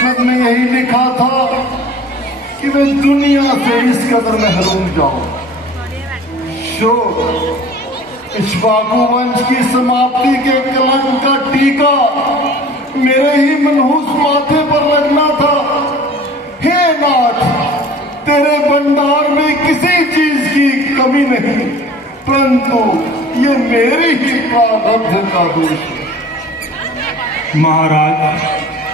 किस्मत में यही लिखा था कि मैं दुनिया से इस कदर महरूम जाऊं। इक्ष्वाकु वंश की समाप्ति के कलंक का टीका मेरे ही मनहूस माथे पर लगना था। हे नाथ, तेरे भंडार में किसी चीज की कमी नहीं, परंतु ये मेरी ही प्रारब्ध का दोष है। महाराज,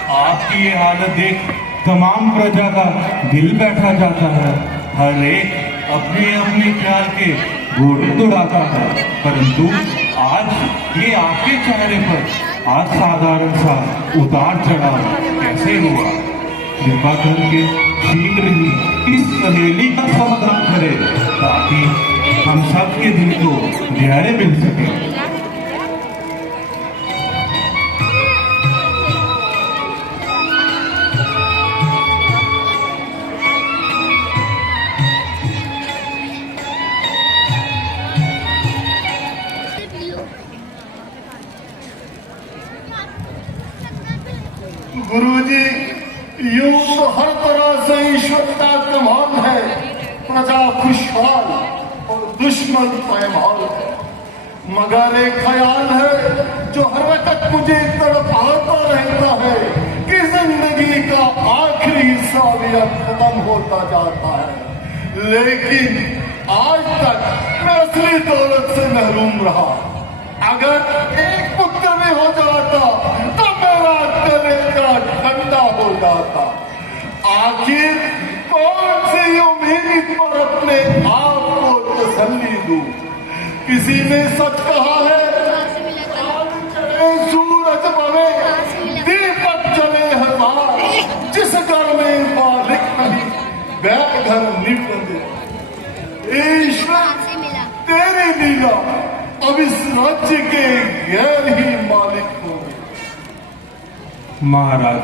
आपकी ये हालत देख तमाम प्रजा का दिल बैठा जाता है। हर एक अपने अपने ख्याल के घोड़े दौड़ाता है, परंतु आज ये आपके चेहरे पर असाधारण सा उतार चढ़ाव कैसे हुआ? कृपा करके शीघ्र ही इस पहेली का समाधान करें ताकि हम सबके दिल को न्याय मिल सके। गुरुजी, यूं तो हर तरह से ईश्वर का कमाल है, प्रजा खुशहाल और दुश्मन पैमाल है। मगर एक ख्याल है जो हर वक्त मुझे तड़पाता रहता है कि जिंदगी का आखिरी हिस्सा भी अब खत्म होता जाता है, लेकिन आज तक मैं असली दौलत से महरूम रहा। अगर एक पुत्र भी हो जाता तो मेरा कलेजा ठंडा हो जाता। आखिर कौन सी उम्मीद पर अपने आप को तसल्ली दूं? किसी ने सच कहा है, सूरज बने दीपक जले हजार, जिस घर में मालिक नहीं वह घर निपट दे। ईश्वर तेरी लीला अब इस राज्य के गैर ही मालिक हो गए। महाराज,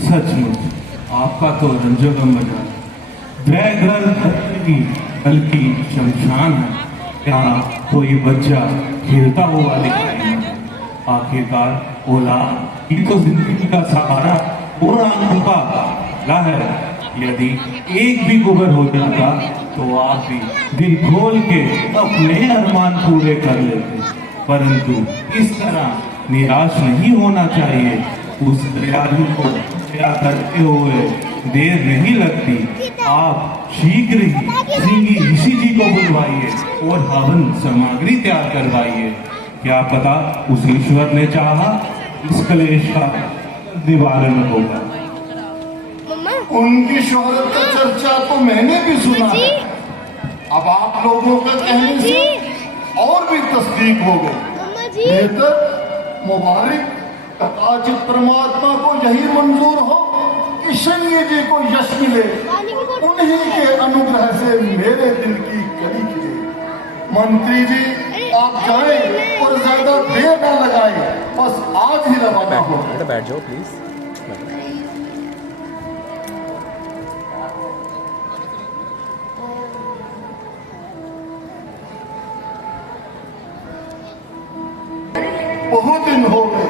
सचमुच आपका तो रंजोगम बजा। वह घर धरती बल्कि शमशान है। क्या कोई बच्चा खेलता हुआ दिखाई न? आखिरकार औलाद ही तो जिंदगी का सहारा और आंखों का ला है। यदि एक भी गुबर हो जाता तो आप भी दिल खोल के अपने अरमान पूरे कर लेते, परंतु इस तरह निराश नहीं होना चाहिए। उस दयालु को क्या करते हुए देर नहीं लगती। आप शीघ्र ही श्री ऋषि जी को बुलवाइए और हवन सामग्री तैयार करवाइए। क्या पता उस ईश्वर ने चाहा इस कलेश का निवारण होगा। उनकी शोहरत का चर्चा तो मैंने भी सुना है। अब आप लोगों का कहने से और भी तस्दीक हो गई। बेहतर मुबारक, कदाचित परमात्मा को यही मंजूर हो कि शनि जी को यश मिले, उन्हीं के अनुग्रह से मेरे दिल की कली खिले। मंत्री जी, आप जाएं और ज्यादा देर न लगाएं, बस आज ही रवाना हो। बैठ जाओ प्लीज। बहुत दिन हो गए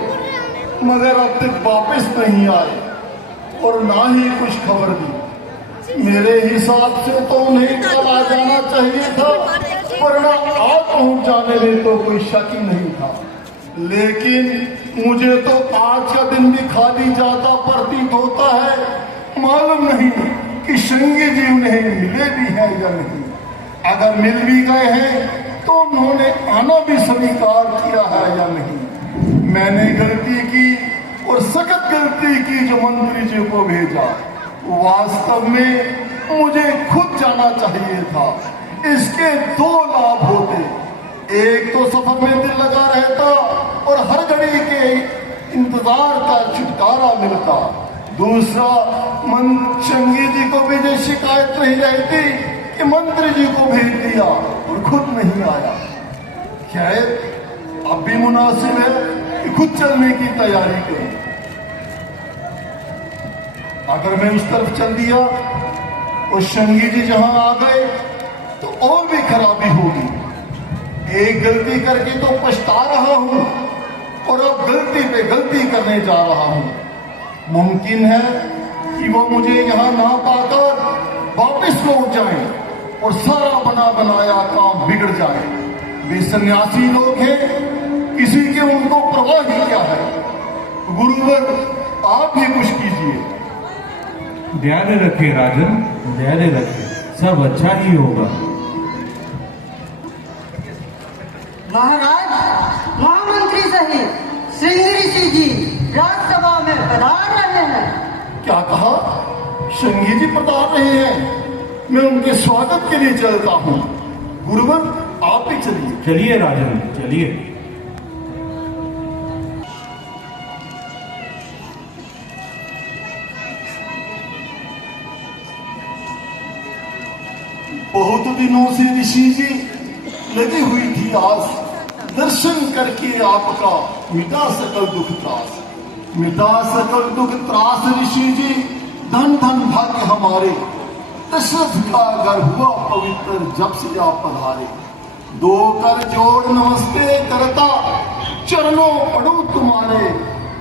मगर अब तक वापस नहीं आए और ना ही कुछ खबर दी। मेरे हिसाब से तो उन्हें कल आ जाना चाहिए था, वरना आज पहुंच जाने में तो कोई शक ही नहीं था। लेकिन मुझे तो आज का दिन भी खाली जाता प्रतीत होता है। मालूम नहीं कि शंगी जी उन्हें मिले भी हैं या नहीं। अगर मिल भी गए हैं तो उन्होंने आना भी स्वीकार किया है या नहीं। मैंने गलती की और सख्त गलती की जो मंत्री जी को भेजा। वास्तव में मुझे खुद जाना चाहिए था। इसके दो लाभ होते, एक तो सफर में दिल लगा रहता और हर घड़ी के इंतजार का छुटकारा मिलता। दूसरा, शंगी जी को भी ये शिकायत नहीं रहती कि मंत्री जी को भेज दिया और खुद नहीं आया। शायद अब भी मुनासिब है कि खुद चलने की तैयारी करूं। अगर मैं उस तरफ चल दिया और शंगी जी जहां आ गए तो और भी खराबी होगी। एक गलती करके तो पछता रहा हूं और अब गलती पे गलती करने जा रहा हूं। मुमकिन है कि वो मुझे यहाँ ना पाकर वापस लौट जाएं और सारा बना बनाया काम बिगड़ जाए। वे सन्यासी लोग हैं, किसी के उनको परवाह ही क्या है। गुरुवर, आप ही कुछ कीजिए। धैर्य रखे राजन, धैर्य रखे, सब अच्छा ही होगा। महाराज, महामंत्री सहित सिंह ऋषि जी राजसभा में पधार रहे हैं। क्या कहा? श्रृंगी जी पधार रहे हैं? मैं उनके स्वागत के लिए चलता हूँ। गुरुवर, आप भी चलिए। चलिए राजन, चलिए। बहुत दिनों से ऋषि जी लगी हुई थी आस, दर्शन करके आपका मिटा सकल दुख त्रास, मिटा सकल दुख त्रास। ऋषि जी, धन धन भाग्य हमारे, दशरथ का घर हुआ पवित्र जब से आप पधारे। दो कर जोड़ नमस्ते करता, चरणों पड़ू तुम्हारे।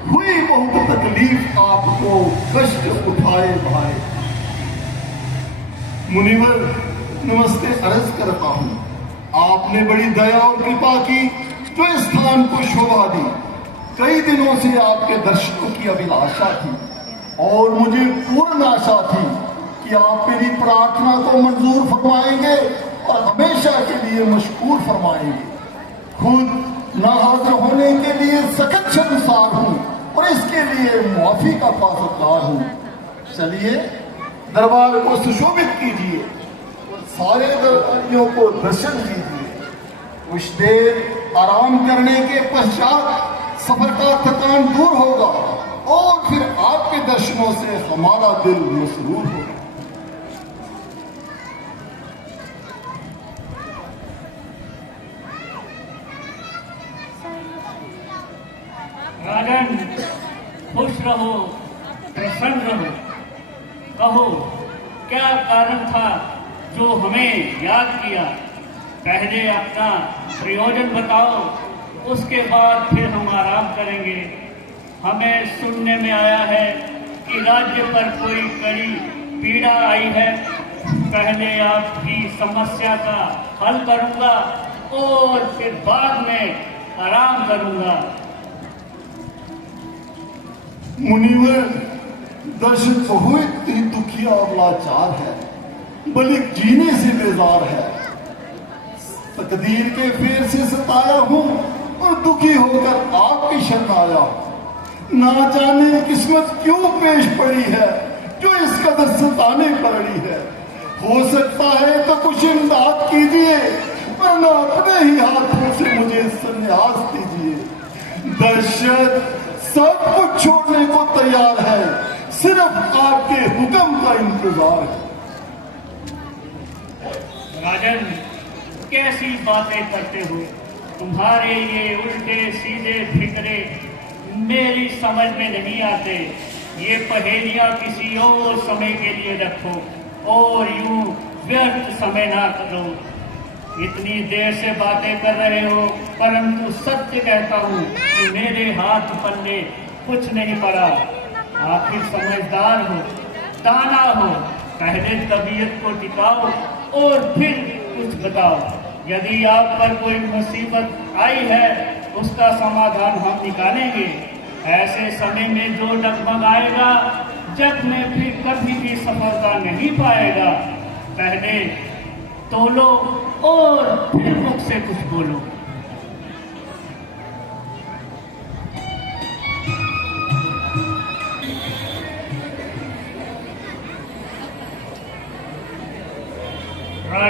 हुई बहुत तकलीफ आपको, कष्ट उठाए भाई। मुनिवर, नमस्ते अर्ज करता हूँ। आपने बड़ी दया और कृपा की जो इस स्थान को शोभा दी। कई दिनों से आपके दर्शनों की अभिलाषा थी और मुझे पूर्ण आशा थी कि आप मेरी प्रार्थना को मंजूर फरमाएंगे और हमेशा के लिए मशकूर फरमाएंगे। खुद ना हाजिर होने के लिए सख्त शर्मसार हूँ और इसके लिए मुआफी का पासदार हूँ। चलिए, दरबार को सुशोभित कीजिए और सारे दरबारियों को दर्शन दीजिए। कुछ देर आराम करने के पश्चात सफर का थकान दूर होगा और फिर आपके दर्शनों से हमारा दिल मसरूर होगा। राजन, खुश रहो, प्रसन्न रहो। कहो, क्या कारण था जो हमें याद किया? पहले अपना प्रयोजन बताओ, उसके बाद फिर हम आराम करेंगे। हमें सुनने में आया है कि राज्य पर कोई कड़ी पीड़ा आई है। पहले आपकी समस्या का हल करूंगा और फिर बाद में आराम करूंगा। मुनिवर, दर्शक बहु इतनी दुखी और लाचार है, बल्कि जीने से बेजार है। तकदीर के फेर से सताया हूँ और दुखी होकर आपकी शरण आया। ना जाने किस्मत क्यों पेश पड़ी है जो इस कदर सताने पड़ी है। हो सकता है तो कुछ इमदाद कीजिए, वरना अपने ही हाथों से मुझे संन्यास दीजिए। दर्शक सब कुछ छोड़ने को तैयार है, सिर्फ आपके हुक्म का इंतजार है। राजन, कैसी बातें करते हो? तुम्हारे ये उल्टे सीधे फिक्रे मेरी समझ में नहीं आते। ये पहेलियां किसी और समय के लिए रखो और यूं व्यर्थ समय ना करो। इतनी देर से बातें कर रहे हो, परंतु सत्य कहता हूँ कि मेरे हाथ पल्ले कुछ नहीं पड़ा। आखिर समझदार हो, दाना हो, पहले तबीयत को टिकाओ और फिर कुछ बताओ। यदि आप पर कोई मुसीबत आई है, उसका समाधान हम निकालेंगे। ऐसे समय में जो डगमगाएगा, जग में फिर कभी भी सफलता नहीं पाएगा। पहले तोलो और फिर मुख से कुछ बोलो।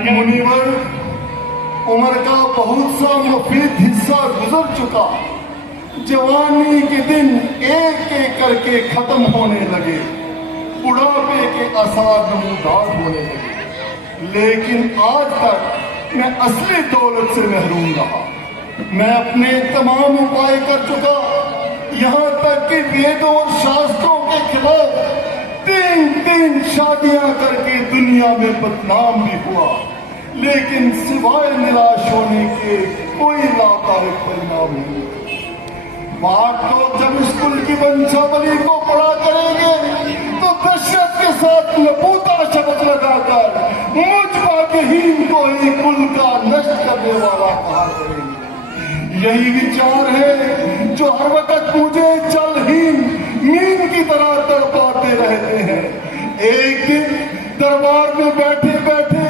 मुनिवर, उम्र का बहुत सा मुफीद हिस्सा गुजर चुका। जवानी के दिन एक एक करके खत्म होने लगे, बुढ़ापे के आसार नमूदार होने लगे। लेकिन आज तक मैं असली दौलत से महरूम रहा। मैं अपने तमाम उपाय कर चुका, यहाँ तक कि वेदों और शास्त्रों के खिलाफ तीन शादियां करके दुनिया में बदनाम भी हुआ, लेकिन सिवाय निराश होने के कोई लाभदायक परिणाम नहीं। बात तो जब स्कूल की वंशावली को पढ़ा करेंगे तो दशरथ के साथ नपूता शब्द लगाकर मुझ भाग्यहीन को ही कुल का नष्ट करने वाला कहा करेंगे। यही विचार है जो हर वक्त मुझे जलहीन मीन की तरह तड़पाते रहते हैं। एक दिन दरबार में बैठे बैठे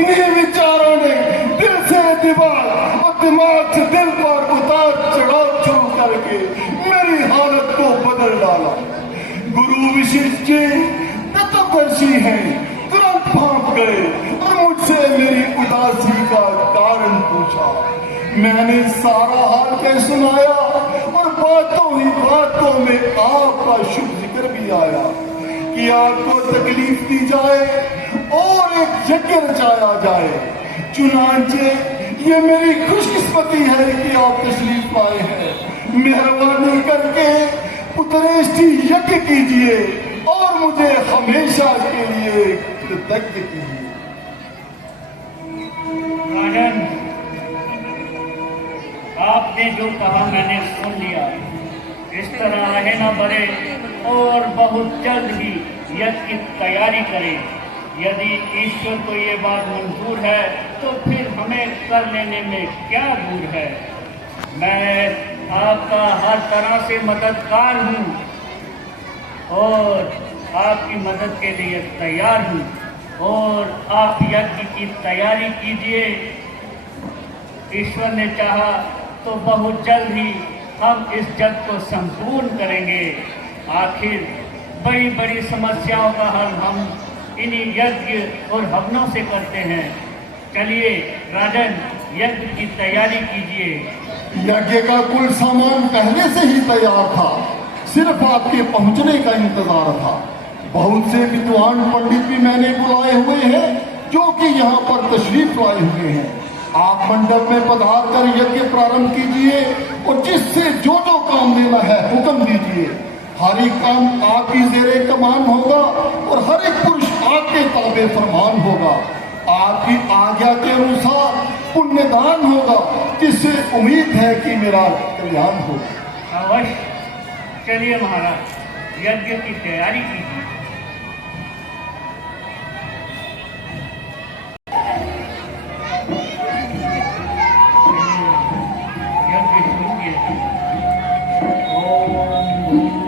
इन्हीं विचारों ने दिल से दिमाग और दिमाग से दिल पर उतार चढ़ाव शुरू करके मेरी हालत को बदल डाला। गुरु विशिष्ट जी तत्वदर्शी हैं, तुरंत भाग गए और मुझसे मेरी उदासी का कारण पूछा। मैंने सारा हाल कह सुनाया और बातों ही बातों में आपका शुभ जिक्र भी आया कि आपको तकलीफ दी जाए और एक यज्ञ रचाया जाए। चुनांचे ये मेरी खुशकिस्मती है कि आप तशरीफ आए हैं। मेहरबानी करके पुत्रेष्टि यज्ञ कीजिए और मुझे हमेशा के लिए कृतज्ञ कीजिए। राजन, आपने जो कहा मैंने सुन लिया। इस तरह आगे न बढ़े और बहुत जल्द ही यज्ञ की तैयारी करें। यदि ईश्वर को ये बात मंजूर है तो फिर हमें कर लेने में क्या दूर है। मैं आपका हर तरह से मददगार हूँ और आपकी मदद के लिए तैयार हूँ और आप यज्ञ की तैयारी कीजिए। ईश्वर ने चाहा तो बहुत जल्द ही हम इस जग को संपूर्ण करेंगे। आखिर बड़ी बड़ी समस्याओं का हल हम इन्हीं यज्ञ और हवनों से करते हैं। चलिए राजन, यज्ञ की तैयारी कीजिए। यज्ञ का कुल सामान पहले से ही तैयार था, सिर्फ आपके पहुंचने का इंतजार था। बहुत से विद्वान पंडित भी मैंने बुलाए हुए हैं जो कि यहाँ पर तशरीफ लाए हुए हैं। आप मंडप में पधार कर यज्ञ प्रारंभ कीजिए और जिससे जो जो काम लेना है हुक्म दीजिए। हर एक काम आपकी जेरे कमान होगा और हर एक पुरुष आपके ताबे फरमान होगा। आपकी आज्ञा के अनुसार पुण्यदान होगा जिससे उम्मीद है कि मेरा कल्याण होगा। अवश्य। चलिए महाराज, यज्ञ की तैयारी कीजिए। यज्ञ शुरू कीजिए। ओम